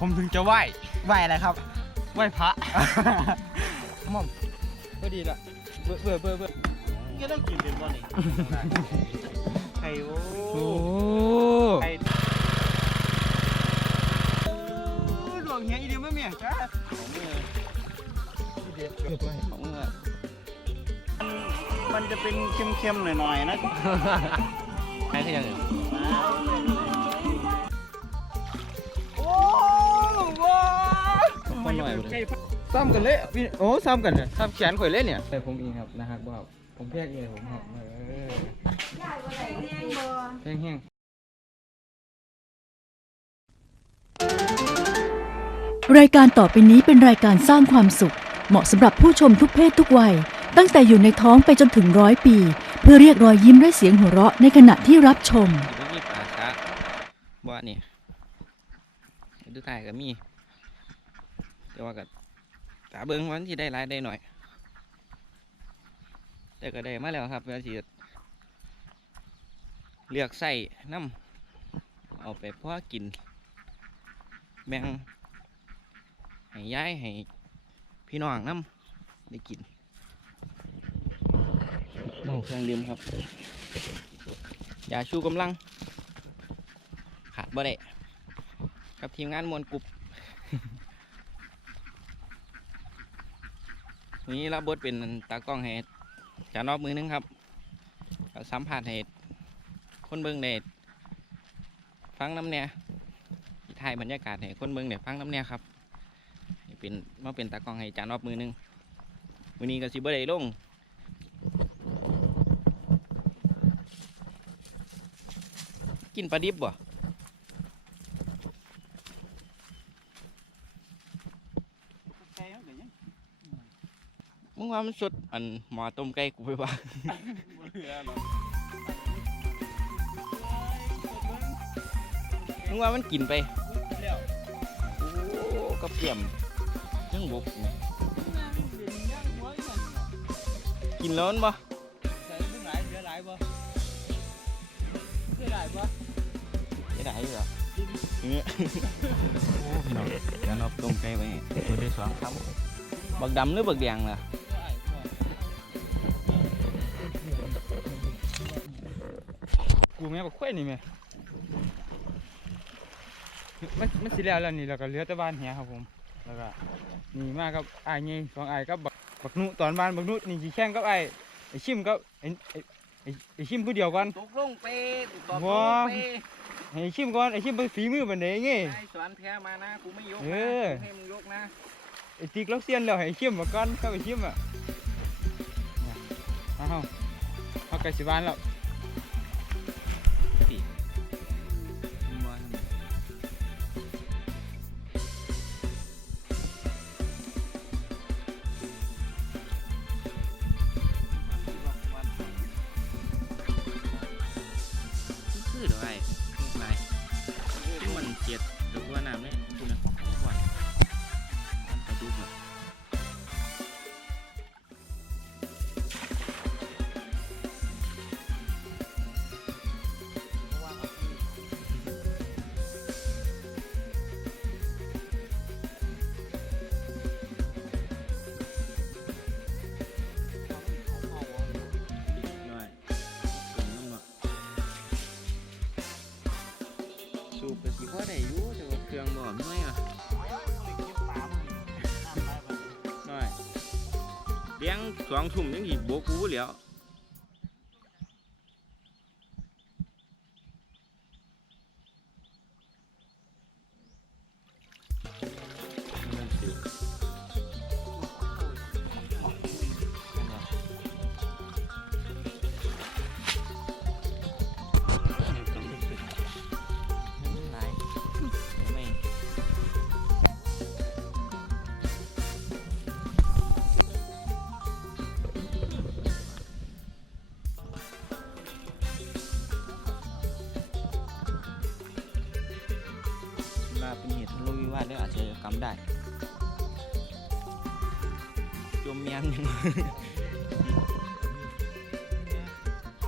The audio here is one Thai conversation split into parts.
ผมถึงจะไหว้ไหวอะไรครับ ไหว้พระหม่อมก็ดีละเบื่อเบื่อเบื่อเบื่อก็ต้องกินเป็นบ่นี่ไข่โอ้โอ้ไข่หลวงเฮียอีเดียไม่เมียจ้าของมือเดี๋ยวตัวของมือมันจะเป็นเค็มๆหน่อยๆนะ ใครขยันโซ้ำกันเลยพี่โอ้ซ้ำกันเนี่ยซ้ำแขนข่อยเล่นเนี่ยแต่ผมเองครับนะครับว่าผมแพกเองผมครับเออแห้งแห้งรายการต่อไปนี้เป็นรายการสร้างความสุข เหมาะสำหรับผู้ชมทุกเพศทุกวัย ตั้งแต่อยู่ในท้องไปจนถึงร้อยปี เพื่อเรียกรอยยิ้มและเสียงหัวเราะในขณะที่รับชมก็มีปลาคาบ่อนี่ดูถ่ายก็มี แต่ว่าก็ตาเบิ้งวันที่ได้หลายได้หน่อย แต่ก็ได้มาแล้วครับเพื่อที่จะเลือกใส่น้ำเอาไปพ่อกินแบ่งให้ย้ายให้พี่น้องน้ำได้กินมองเครื่องดื่มครับยาชูกำลังขาดบ่ได้กับทีมงานมวลกรุบ นนี้รับบทเป็นตากล้องให้จานอบมือนึงครับสัมผัสให้คนเบิ้งเดฟังน้ำเนี่ยถ่ายบรรยากาศให้คนเบิ้งเดฟังน้ำเนี่ยครับเป็นมาเป็นตากล้องให้จานอบมือนึงวันนี้ก็สิบ่ได้ลงกินปลาดิบบ่ ไข่เขาก็ยัง มึง ว่ามันสดอันหมอต้มไก่กูไปว่าบ่เหลือหรอกมึงว่ามันกินไปแล้วโอ้กับเกี่ยมยังบกนี่กินแล้วมันบ่ใส่บุ้งหลายเสียหลายบ่เสียหลายบ่จะได้อยู่เหรอเนี่ยโอ้พี่น้องเดี๋ยวเราต้มไก่ไปตัวได้สองคำบักดำหรือบักแดงล่ะ แม่บอกค่อยนี่แม่มันมันสิแล้วแล้วนี่แล้วก็เหลือแต่บ้านเฮียครับผมแล้วก็นี่มากับอ้ายนี่สองอ้ายกับบักบักนุตอนบ้านบักนุนี่สิแข่งกับอ้ายไอ้ชิมกับไอ้ไอ้ไอ้ไอ้ชิมผู้เดียวก่อนตกลงไปตอบว้าให้ชิมก่อนไอ้ชิมเป็นฝีมือบันไดไงไอ้สอนแพ้มานะกูไม่ยกเอนะอกูให้มึงยกนะไอ้ติ๊กล็อกเซียนแล้วให้ชิมมาก่อนเข้าไปชิมอะเอาเอาเอาไก่สิบานแล้ว ลี้ยงสองทุ่มยั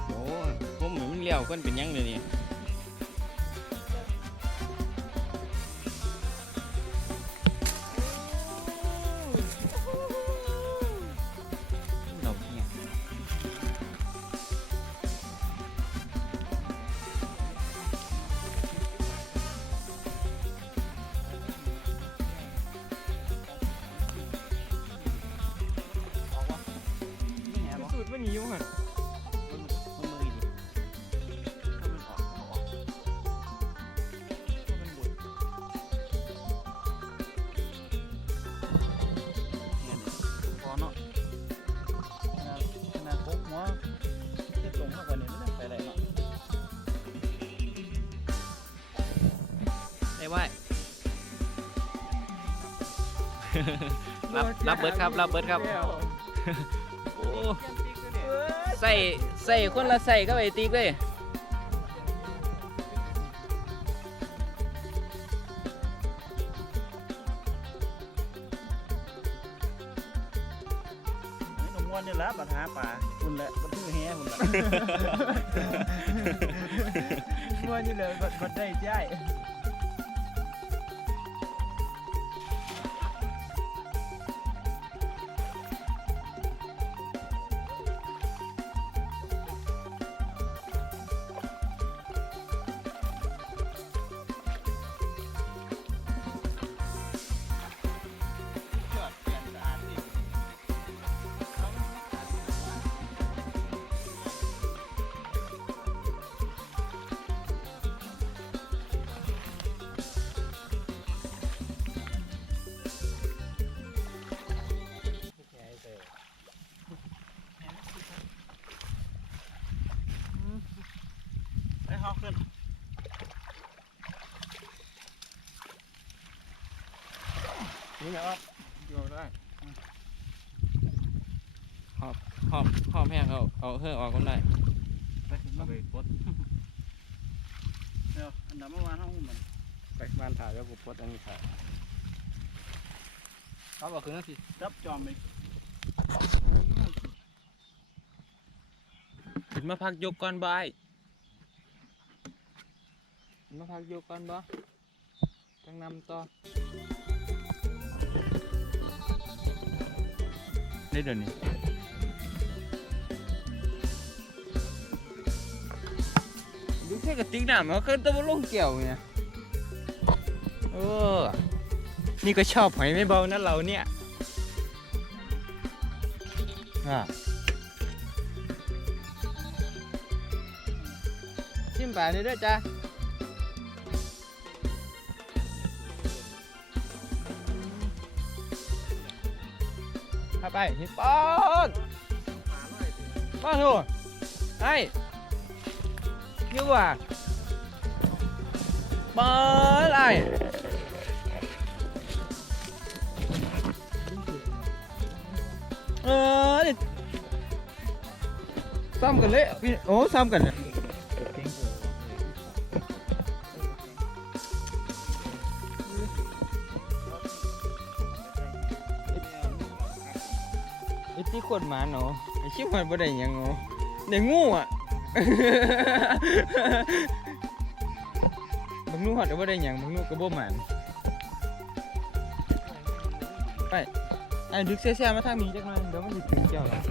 โอ้ผมเหมือนมันเลี้ยวคนเป็นยังเลยนี่ รับรับเบิร์ดครับรับเบิร์ดครับโอ้ใส่ใส่คนละใส่ก็ไอติ๊กเลยอันนี้ก็ม้วนนี่แหละปัญหาป่าคุณแหละมันคือแฮ่คุณแหละม่วนอยู่เลยบัดบัดได้ใจ ไอ้ฮอกขึ้นนี่นะครับอยู่ได้หอบหอบแห้งเอาเอาเฮือกออกคนได้ไปเอาไปปลดเดี๋ยวอันนั้นเมื่อวานห้องมันไปบ้านถ่ายแล้วกูโพสต์อันนี้ถ่ายเขาบอกคือนั่นสิจับจอมไปขึ้นมาพักยกก่อนบายขึ้น มาพักยกก่อนบ่จังนำต่อได้เดี๋ยวนี้ดูแค่กระติกน้ำมันก็ต้องลงเกี่ยวเนี่ยเออนี่ก็ชอบหอยไม่เบานะเราเนี่ยอะชิมป่านี่ด้วยจ้า เข้าไปฮิปปอนป้อนหัวไอ้ยูว่ะปอนไอ้เออซ้ำกันเลยพี่โอ้ซ้ำกันเลย ไอ้ที่คนหมาเนาะไอ้ชิบมันบ่ได้หยังเนาะได้งูอะบางนูฮอดบ่ได้หยังบางนูก็บ่หมันไปไอ้ดึกเสียๆมาทางนี้จักหน่อยเดี๋ยวมันสิถึงเจ้าแล้ว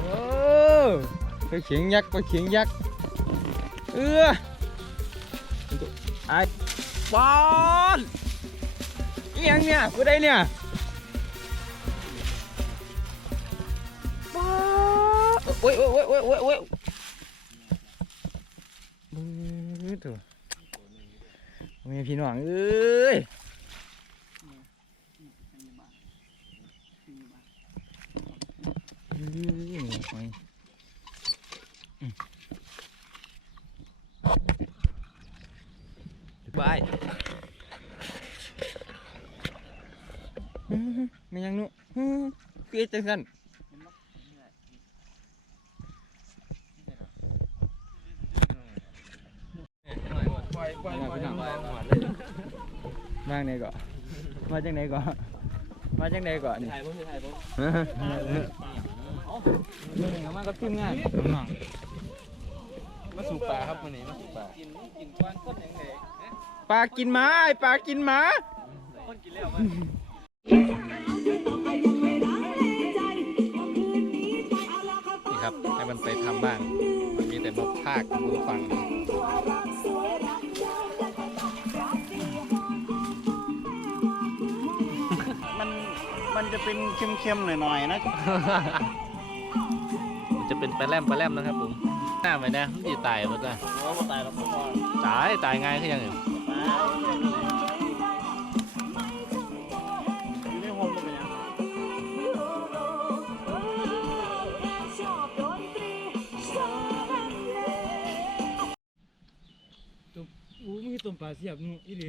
โอ้ไปเขียงยักษ์ไปเขียงยักษ์เออไอ้ปอนอีหยังเนี่ยกูได้เนี่ย อ้ยโอ้ยโอ้ยโอ้ยโอ้ยโอ้ยบื้อตัวมีพี่น้องเอ้ยบายไมันยังนุคือจังสันมาจังไหน ก่อนมาจังไหนก่อนมาจังไหนก่อนนี่ถ่ายผมถ่ายผมเอามากับทีมงานน้องมาสู่ป่าครับวันนี้มาสู่ป่ากินกินก้อนก้นยังไงปลากินหมาไอปลากินหมาคนกินแล้วมันนี่ครับให้มันไปทำบ้าง มันมีแต่มาพากมือฟัง มันจะเป็นเค็มๆหน่อยๆนะ มันจะเป็นปลาแรมปลาแรมนะครับผมหน้าไปนะมันจะตายหมดเลยโอ้มาตายแล้วพ่อตายตายง่ายขึ้นยังไงอยู่ในห้องมันเป็นยังอต้มปลาเสียบนู่นอีหลี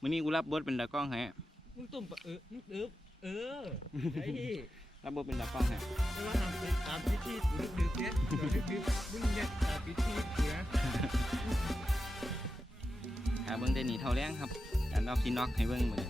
มื้อนี้กูรับบทเป็นตากล้องให้มึงต้มปลาเออมึงเออ เออไอ้รับบทเป็นตากล้องให้ไม่ว่าทำเป็นตามพิธีกูดึกดึกเนี่ยดึกดึกมึงเนี่ยตามพิธีกูนะหาเบิ่งได้หนีเท่าแรงครับการรอบซีน็อกให้เบิ่งมื้อนี้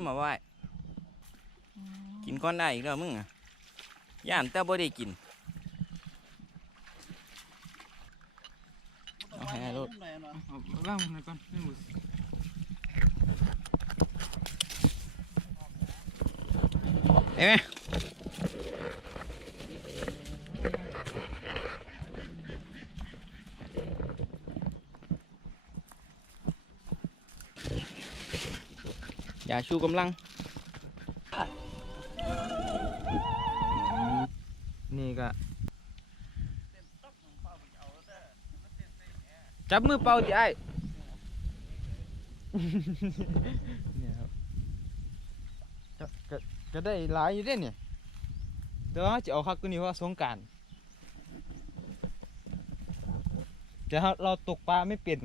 ำกินมาไหว้กินก้อนได้อีกแล้วมึงอะย่านแต่บ่ได้กินเอาให้รถเอาล่างมันหน่อยก่อนไม่หมดเอ้ยแม่อย่า ชูกำลัง นี่ก็จับมือเป่าจิไอ้เนี่ยครับก็ก็ก็ได้หลายอยู่เด้เนี่ยแต่ว่าจะเอาคักตัวนี้เพราะว่าสงกรารแต่เราเราตกปลาไม่เป็น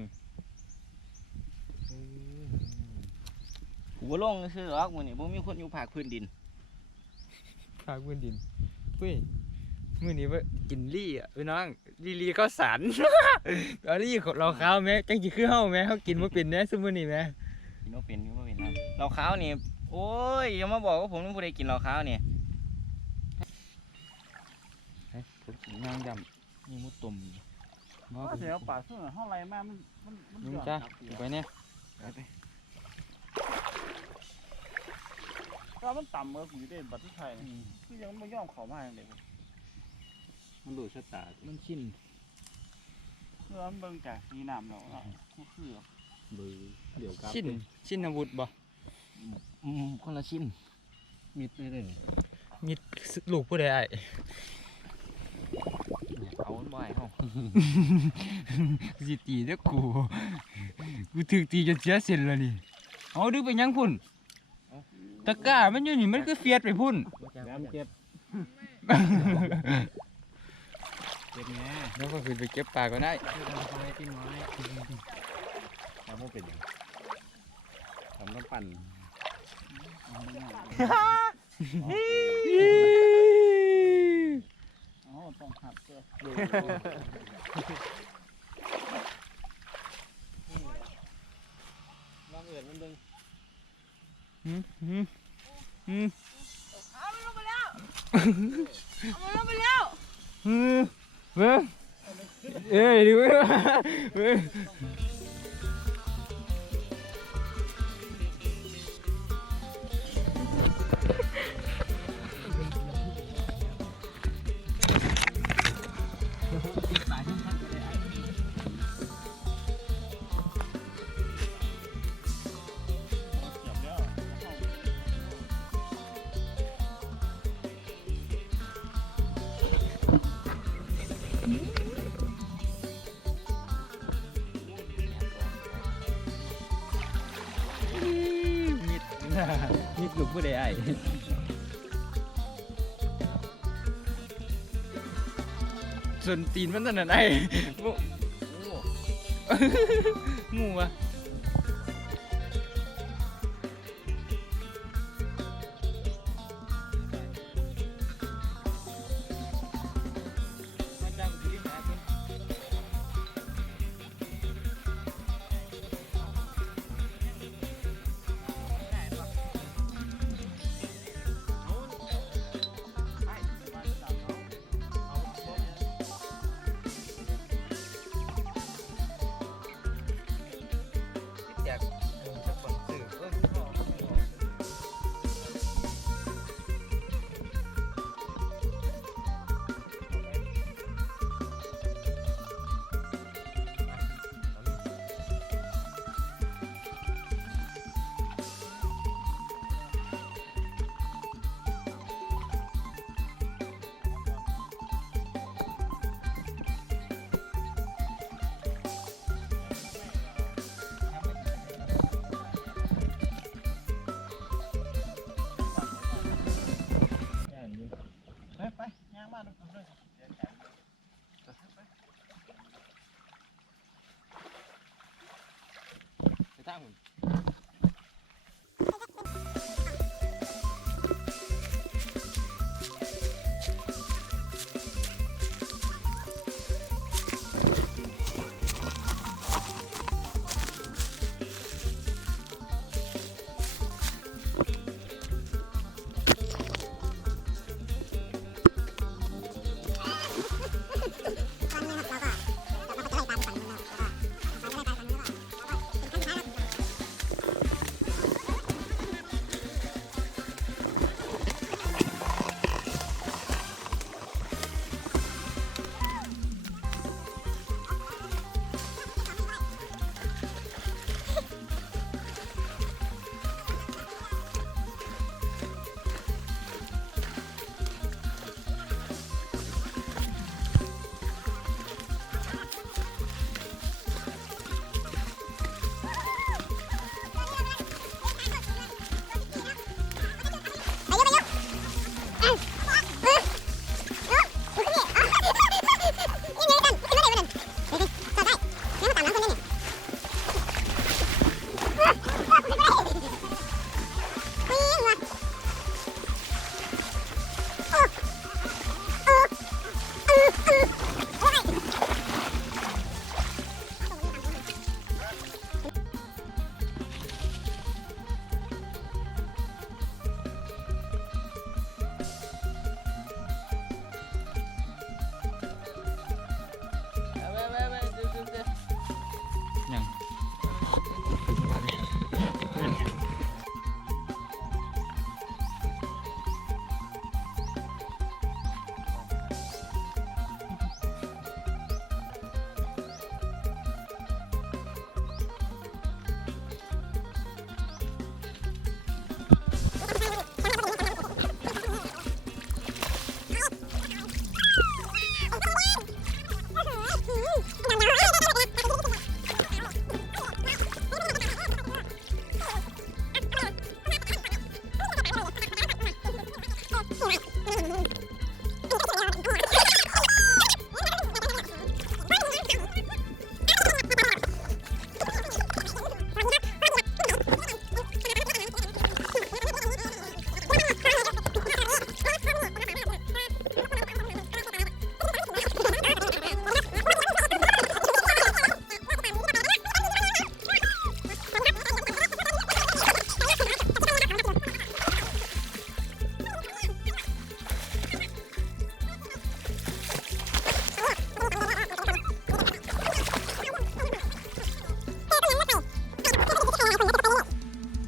กูบ่ลงซื้อหรอกมื้อนี้บ่มีคนอยู่ภาคพื้นดินภาคพื้นดินเฮ้ยมื้อนี้ว่ากินลี่อะพี่น้องลี่ลี่ก็สารเอาลี่ของเราข้าวแม่จังสิคือเฮาแม่เฮากินบ่เป็นแน่ซุมื้อนี้แม่กินบ่เป็นกินบ่เป็นครับเหล้าขาวนี่โอ้ยอย่ามาบอกว่าผมเป็นผู้ใดกินเหล้าขาวนี่ผมกินย่างดำนี่มุดตุ่มบ่เสียวป่าซึ่งห้องไรมามันมันมันลุงหย่อนจ้าครับไป เนี่ยก็มันต่ำเมื่อกูอยู่ได้บัตรที่ไทยนี่คือยังไม่ย่อมเขอมาอย่างเดียวมันดูชะตามันชินเมื่อมันเบิ่งจากสีน้ำแล้วอะก็คือเบือเดี๋ยวกับชินชินอาวุธบ่อืมคนละชิ้นมิดไม่ได้มีลูกผู้ใดไอ้เอามันบ่ให้เฮาสิตีเด้อกู กูถึกตีจนเสียเส้นแล้วนี่เอาดึกไปยังพุ่น ตะกร้ามันอยู่นี่มันคือเฟียดไปพุ่น แหลมเก็บเก็บแง่แล้วก็ขึ้นไปเก็บปลาก็ได้กินไม้ทำไม่เป็นทำน้ำปั่นอ๋อต้องหักเสื้อลองเอิดมันดึง หืมหืมหืม เอามันลงไปแล้ว เอามันลงไปแล้ว หืมเบิ่งเอ้ยดู เกผู้ใดไอ้ส่วนตีนมันนั่นน่ะไอ้งูงูวะ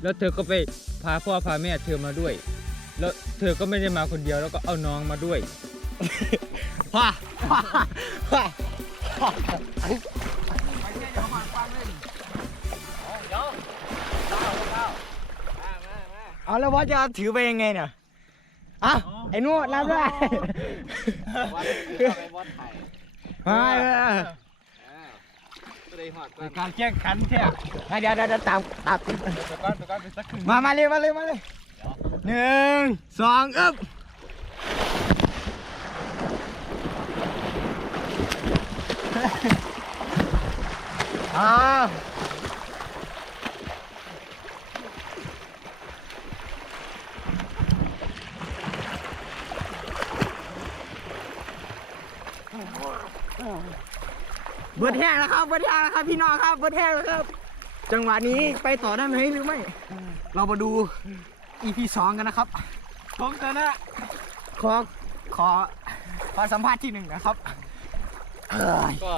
แล้วเธอก็ไปพาพ่อพาแม่เธอมาด้วย แล้วเธอก็ไม่ได้มาคนเดียวแล้วก็เอาน้องมาด้วยว้าว้าเอาแล้วว่าจะถือไปยังไงเนี่ยอะไอ้นู่นรับได้ ไม่ไม่ การแข่งขันแท้เดี๋ยวเดี๋ยวเดี๋ยวตามตามมามาเลยมาเลยมาเลยหนึ่งสองอึ๊บอ่า เบิดแห้งแล้วครับ เบิดแห้งแล้วครับ พี่น้องครับ เบิดแห้งแล้วครับ จังหวะนี้ไปต่อได้ไหมหรือไม่ เรามาดู EP สองกันนะครับผมชนะขอขอขอสัมภาษณ์ที่หนึ่งนะครับเอ้ยก็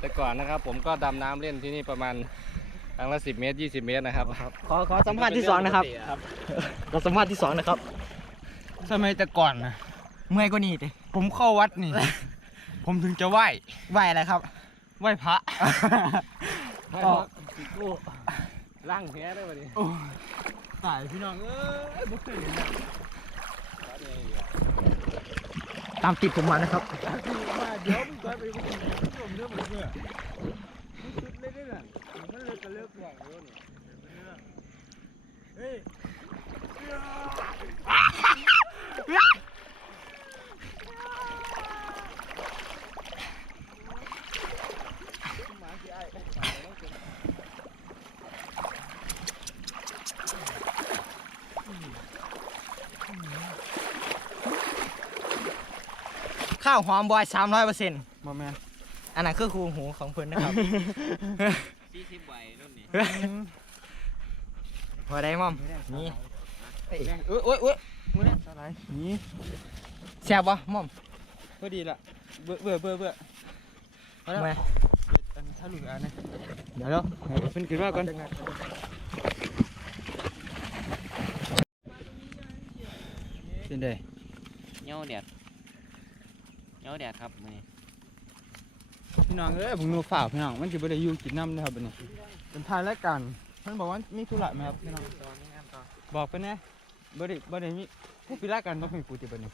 แต่ก่อนนะครับผมก็ดำน้ำเล่นที่นี่ประมาณครั้งละสิบเมตรยี่สิบเมตรนะครับขอขอสัมภาษณ์ที่สองนะครับขอสัมภาษณ์ที่สองนะครับ สมัยแต่ก่อนนะเมื่อยกว่านี้ดิผมเข้าวัดนี่ ผมถึงจะไหว้ไหวอะไรครับ ไหว้พระก็ล่างแพ้ได้ป่ะดิตายพี่น้องเอ้ยบ่เคยเห็นตามติดผมมานะครับ มาเดี๋ยวมึงก่อนไปกูจะผมเรื่องมันเมื่อมึงสุดเลยด้วยน่ะมันเลิกกันเลิกอย่างเดียวนี่เฮ้ย ข้าวหอมบอยสามร้อยเปอร์เซ็นต์บ่แม่นอันนั้นคือคูหูของเพิ่นนะครับ สี่สิบใบรุ่นนี้พอได้มั่มนี่เอ้ยแม่งเอ้ยเอ้ยเอ้ยมือนั่นอะไรนี่แซ่บวะมั่มพอดีละเบื่อเบื่อเบื่อเบื่อเอาแล้วมาเดี๋ยวอันถ้าหลุดอันนะเดี๋ยวแล้วให้เพิ่นขึ้นมาก่อนเป็นไดเงี้ยวแดด เงี้ยวแดดครับมื้อนี้พี่น้องเอ้ยผมนูฝ่าวพี่น้องมันจะบ่ได้อยู่กินน้ำนะครับบัดนี้เป็นทายรายการเพิ่นบอกว่ามีธุระไหมครับพี่น้องบอกไปแน่บ่ได้บ่ได้มีผู้พิรายการต้องเป็นกูติบัดนี้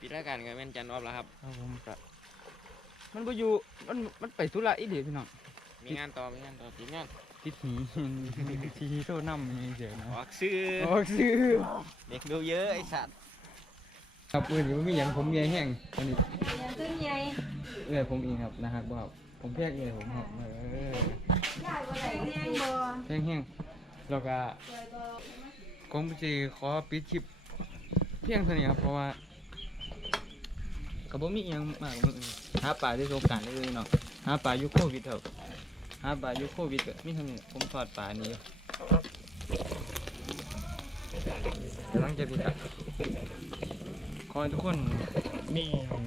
ปิดรายการกันแม่นจันทร์รอบแล้วครับ ครับผมก็มันบ่อยู่มันมันไปธุระอีเดีพี่น้องมีงานต่อมีงานต่อทีมงานติดหนีทีโทษน้ำมีเสียนะออกซื้อออกซื้อเด็กดูเยอะไอ้สัตว์ ครับเออนี่มีอย่างผมใหญ่แห้งอันนี้ยังขึ้นใหญ่เออผมเองครับนะครับว่าผมแพกเองผมครับเออใส่แห้งบ่แห้งแห้งแล้วก็ผมจะขอปิดคลิปเพียงเท่านี้ครับเพราะว่ากับผมมีอหยังมากกว่ามื้ออื่นหาปลาที่สงกรารได้เลยเนาะหาปลายุคโควิดครับหาปลายุคโควิดก็มีเท่านี้ผมทอดปลานี้กำลังจะพิดข อให้ทุกคนมี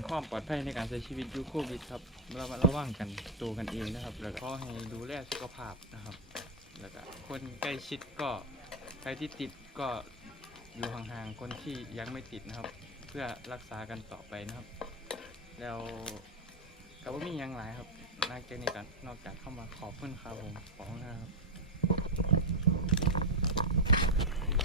ความปลอดภัยในการใช้ชีวิตยุคโควิดครับเระมัดระวังกันตัวกันเองนะครับ แล้วก็ให้ดูแลสุขภาพนะครับ แล้วก็คนใกล้ชิดก็ใครที่ติดก็อยู่ห่างๆคนที่ยังไม่ติดนะครับ เพื่อรักษากันต่อไปนะครับ แล้วก็บ่มียังหลายครับนอกจากนี้กันนอกจากเข้ามาขอบคุณครับผมขอบคุณครับ